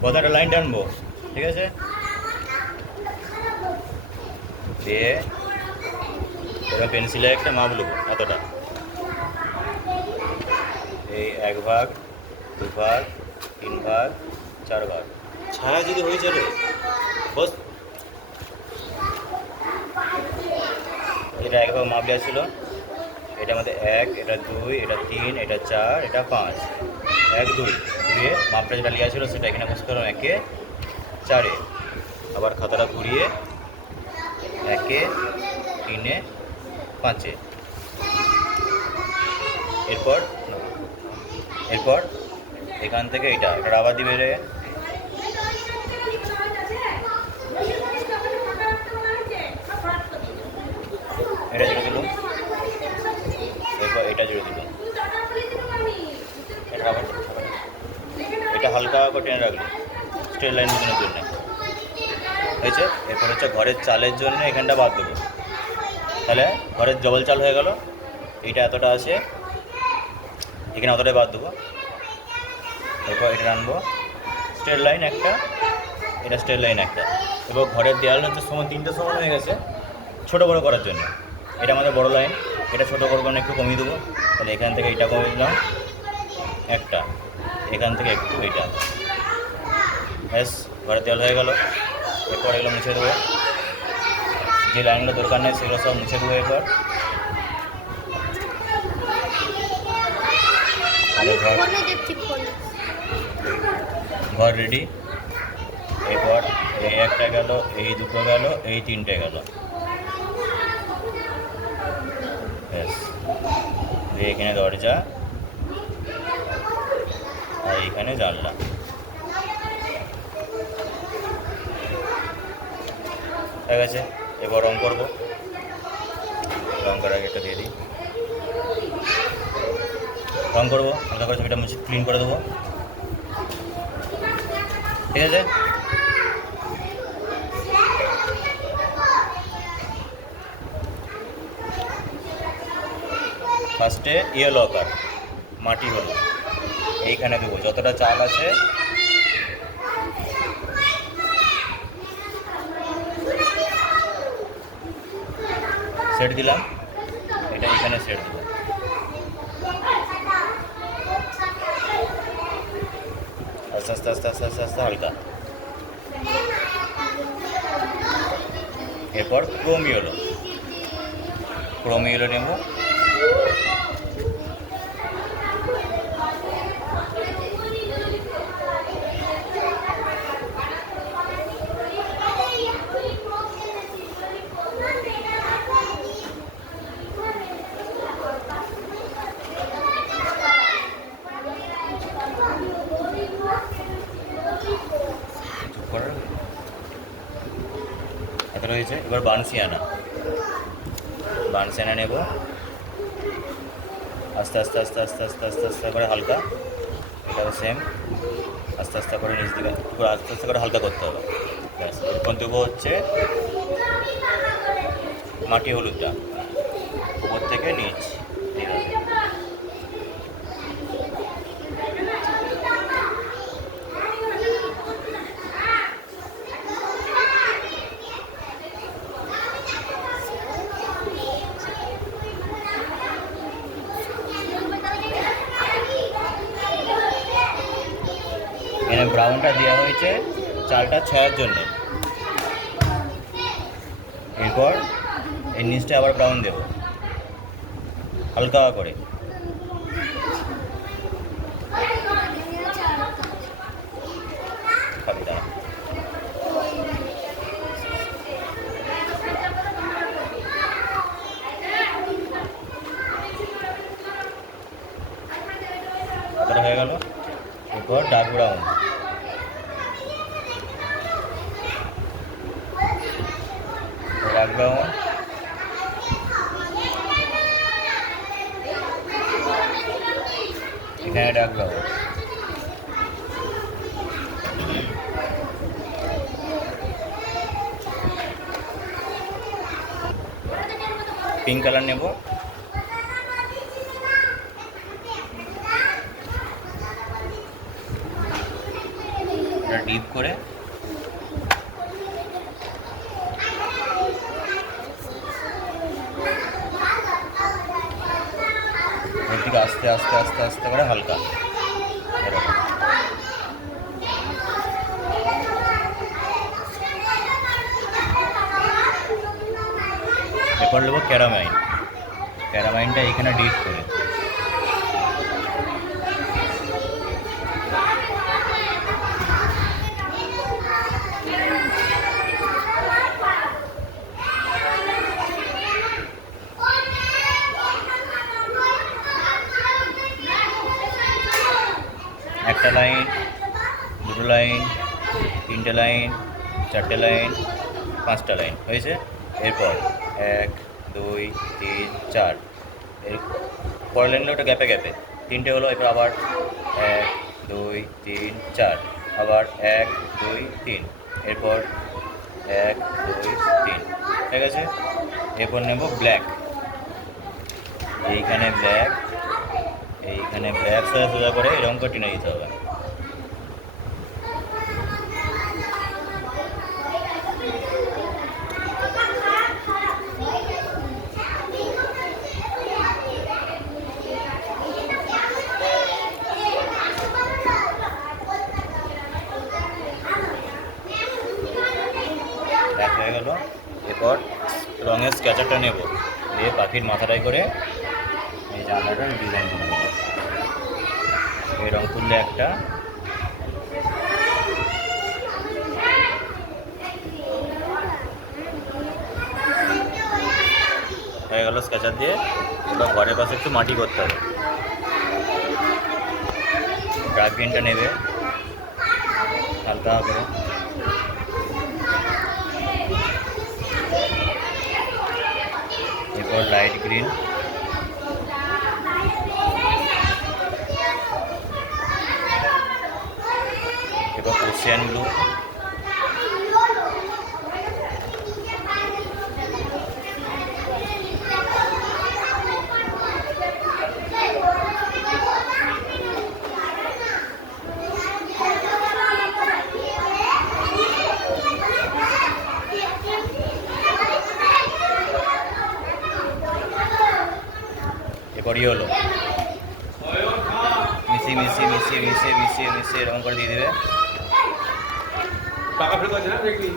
প্রথমটা লাইন টানবো, ঠিক আছে? দিয়ে এবার পেন্সিলে একটা মাপ নেবো, এতটা। এই 1 ভাগ, 2 ভাগ, 3 ভাগ, 4 ভাগ। ছায়া যদি হয়ে চলে বস। এটা 1 ভাগ মাপ দেওয়া ছিল। এটা আমাদের 1, এটা 2, এটা 3, এটা 4, এটা 5। 1 2 2-এ মাপটা যেটা লিয়া ছিল সেটা এখানে বসে করলাম 1-এ 4-এ। আবার খাতাটা ঘুরিয়ে 1-এ 3-এ 5-এ। এরপর এরপর এখান থেকে এটা আবার দিবে রে। এটা জুড়ে দিল, এরপর এটা জুড়ে দিল। এটা হালকা করে টেনে রাখলো স্ট্রেট লাইন বোঝানোর জন্য, হয়েছে? এরপর হচ্ছে ঘরের চালের জন্য এখানটা বাদ দেবো, তাহলে ঘরের ডবল চাল হয়ে গেল। এইটা এতটা আছে, এখানে অতটাই বাদ দেবো। এরপর এটা আনবো স্ট্রেট লাইন একটা, এটা স্ট্রেট লাইন একটা। এবার ঘরের দেওয়াল হচ্ছে সমান, 3টে সমান হয়ে গেছে ছোটো বড়ো করার জন্য। এটা আমাদের বড় লাইন, এটা ছোটো বড়ো করে একটু কমিয়ে দেবো। তাহলে এখান থেকে এটা কমিয়ে দিলাম একটা, এখান থেকে একটু এটা। ব্যাস, ঘরের দেওয়াল হয়ে গেল। এরপর এগুলো মুছে দেবো, যে লাইনগুলো দরকার নেই সেগুলো সব মুছে দেবো। এরপর ঘর রেডি। এরপর এই একটা গেল, এই দুটো গেল, এই 3টে গেল। ব্যাস, এখানে দরজা আর এইখানে জানলা। হয়ে গেছে। এবার রং করবো, রং করার আগে এটা দিয়ে দিই। রং করবো হালকা করে, ছবিটা মুছে ক্লিন করে দেবো, ঠিক আছে? ফার্স্টে ইয়েলো কার মাটি হলো এইখানে দেবো, যতটা চাল আছে সেট দিলাম, এটা এখানে সেট দেবো। আস্তে আস্তে আস্তে আস্তে আস্তে আস্তে হালকা। এরপর ক্রোম ইয়েলো নেব। এত রয়েছে। এবার বানসিয়ানা নেব, আস্তে আস্তে আস্তে আস্তে আস্তে আস্তে আস্তে করে হালকা। এটাও সেম, আস্তে আস্তে করে নিচ দিকে পুরো আস্তে আস্তে করে হালকা করতে হবে। ব্যাস, এরপর দেবো হচ্ছে মাটি হলুদটা উপর থেকে নিচ। এখানে ব্রাউনটা দেওয়া হয়েছে চালটা ছয়ার জন্য। এরপর এই নিচটা আবার ব্রাউন দেবো হালকা করে। হয়ে গেল। এরপর ডার্ক ব্রাউন, এখানে ডার্ক ব্রাউন। পিঙ্ক কালার নেব, এটা ডিপ করে এর দিকে আস্তে আস্তে আস্তে আস্তে করে হালকা এরকম। এরপর নেবো ক্যারামাইন। ক্যারামাইনটা এইখানে ডিপ করে একটা লাইন, দুটো লাইন, তিনটে লাইন, চারটে লাইন, পাঁচটা লাইন হয়েছে। এরপর 1 2 3 4, এর পরের লাইনটা ওটা গ্যাপে গ্যাপে তিনটে হলো। এরপর আবার 1 2 3 4, আবার 1 2 3, এরপর 1 2 3, ঠিক আছে। এরপর নেব ব্ল্যাক, এইখানে ব্ল্যাক, এইখানে ব্ল্যাক সোজা সোজা করে এরকম করে টেনে দিতে হবে। ব্ল্যাক হয়ে গেল। এরপর রঙের স্কেচারটা নেব, দিয়ে পাখির মাথাটাই করে এই জানলাটার ডিজাইন করে নেব। এই রঙ তুললে একটা, হয়ে গেল স্কেচার দিয়ে। এবার ঘরের পাশে একটু মাটি করতে হবে। ড্রাই পেনটা নেবে হালকা করে, এরপর লাইট গ্রিন, এরপর ওশিয়ান ব্লু, এরপর ইয়েলো। মিশিয়ে মিশিয়ে মিশিয়ে মিশিয়ে মিশিয়ে মিশিয়ে এরকম করে দিয়ে দেবে। টাকা ফেরত আছে না দেখলি?